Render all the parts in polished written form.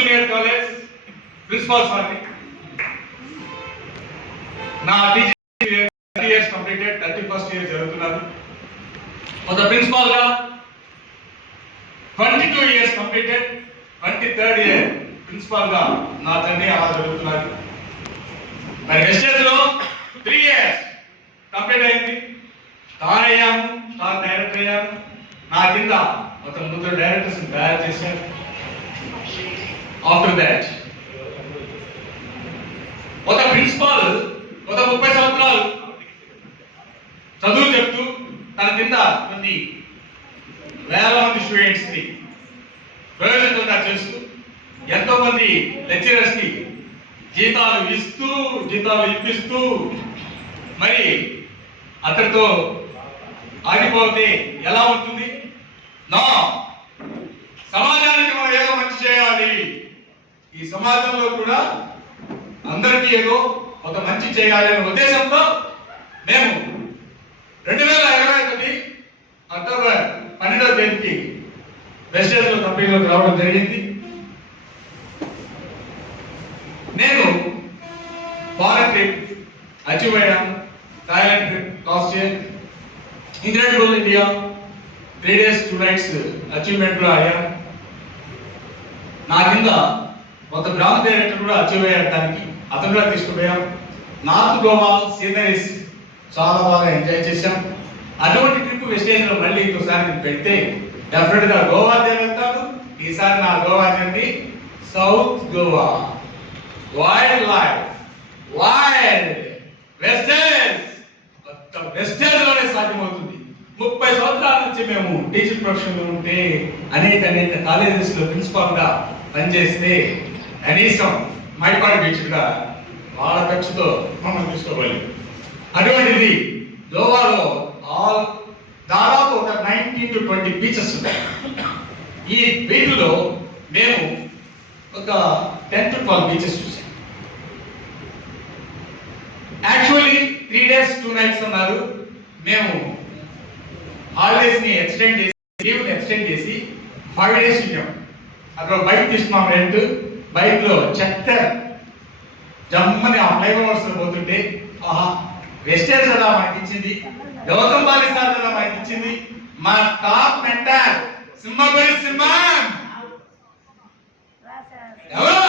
Junior college principal సార్ని. నా teacher 30 years completed, 31st year జరుగుతున్నారు. ఒక ప్రిన్సిపాల్ గా 22 years completed, 23rd year principal గా నా జర్నీ అలా జరుగుతున్నది. మరి వెస్టేజ్ లో 3 years కంప్లీట్ అయింది. స్టార్ అయ్యాము, స్టార్ డైరెక్టర్ అయ్యాను. నా కింద ఒక ముగ్గురు డైరెక్టర్స్ తయారు చేశాను. ఆఫ్టర్ దాట్ ఒక ప్రిన్సిపాల్ ఒక 30 సంవత్సరాలు చదువు చెప్తూ తన కింద కొన్ని వేల మంది స్టూడెంట్స్ ని ప్రయోజనంగా చేస్తూ ఎంతో మంది లెక్చరర్స్ కి జీతాలు ఇప్పిస్తూ మరి అతడితో ఆగిపోతే ఎలా ఉంటుంది? నా సమాజానికి మనం ఏదో మంచి చేయాలి, ఈ సమాజంలో కూడా అందరికీ ఏదో ఒక మంచి చేయాలి అనే ఉద్దేశంతో మేము 2021 అక్టోబర్ 12వ తేదీకి వెస్టేజ్ లో కంపెనీలోకి రావడం జరిగింది. నేను ఫారెన్ ట్రిప్ అచీవ్ అయ్యాను. Thailand trip last year, incredible India 3 days 2 nights achievement లో అయ్యాను. నా కింద ఒక గ్రామ డైరెక్టర్ కూడా అచీవ్ అయ్యారు, దానికి అతను కూడా తీసుకుపోయాం. నార్త్ గోవా సీనరీస్ చాలా బాగా ఎంజాయ్ చేశాం. అటువంటి ట్రిప్ వెస్టేజ్ లో మళ్ళీ ఇంకోసారి పెడితే డెఫినెట్ గా గోవా వెళ్తాను. ఈసారి నా Goa journey south Goa, wild life, wild వెస్టేజ్, వెస్టేజ్ లోనే సాధ్యమవుతుంది. 30 సంవత్సరాల నుంచి మేము టీచింగ్ ప్రొఫెషన్ లో ఉంటే అనేక కాలేజెస్ లో ప్రిన్సిపాల్ గా పనిచేస్తే కనీసం మైపాడు బీచ్ గా వాళ్ళ ఖర్చుతో మమ్మల్ని తీసుకోవాలి. అటువంటిది గోవాలో దాదాపు ఒక 19 to 20 బీచెస్ ఉన్నాయి. ఈ బీచ్లో మేము ఒక 10 to 12 బీచెస్ చూసాం. యాక్చువల్లీ 3 days 2 nights అన్నారు. మేము హాలిడేస్ ని ఎక్స్టెండ్ చేసి, లీవ్ ని ఎక్స్టెండ్ చేసి 5 days ఉన్నాం. అక్కడ బైక్ తీసుకున్నాం రెంట్. బైక్ లో చక్కర్ జమ్మని ఆ ఫ్లైఓవర్స్ లో పోతుంటే ఆహా, వెస్టేజ్ కదా మనకి ఇచ్చింది, గౌతమ్ బాలి సార్ కదా మనకి ఇచ్చింది, మా టాప్ మెంటర్ సింహపురి సింహం ఎవరు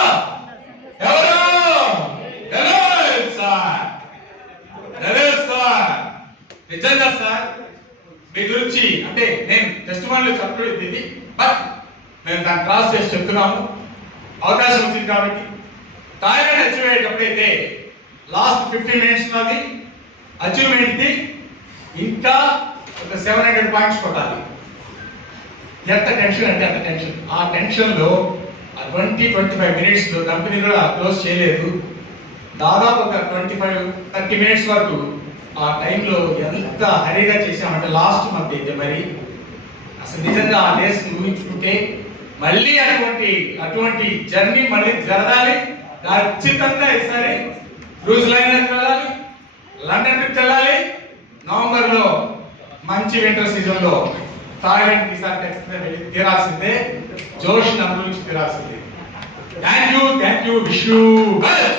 సార్. నిజంగా సార్ మీ గురించి అంటే నేను టెస్టిమోనియల్ చెప్పలేదు ఇది, బట్ మేము దాన్ని క్రాస్ చేసి చెప్తున్నాము. అవకాశం వచ్చింది కాబట్టి థాయిలాండ్ అచీవ్ అయ్యేటప్పుడైతే లాస్ట్ 15 minutes లోది అచీవ్మెంట్ కి ఇంకా ఒక 700 points కొట్టాలి. ఎంత టెన్షన్ అంటే అంత టెన్షన్. ఆ టెన్షన్ లో 20-25 minutes లో కంపెనీ కూడా క్లోజ్ చేయలేదు. దాదాపు ఒక 25-30 minutes వరకు ఆ టైంలో ఎంత హరీగా చేసామంటే లాస్ట్ మంత్ అయితే మరి అసలు నిజంగా ఆ డేస్ ఊహించుకుంటే మళ్ళీ అటువంటి జర్నీ మళ్ళీ జరగాలి. ఖచ్చితంగా ఈసారి క్రూజ్ లైనర్ వెళ్ళాలి, లండన్ ట్రిప్ వెళ్ళాలి. నవంబర్ లో మంచి వింటర్ సీజన్ లో థాయిలాండ్ ఈసారి తీరాల్సిందే, జోష్ నందు నుంచి తీరాల్సిందే. Thank you, wish you well.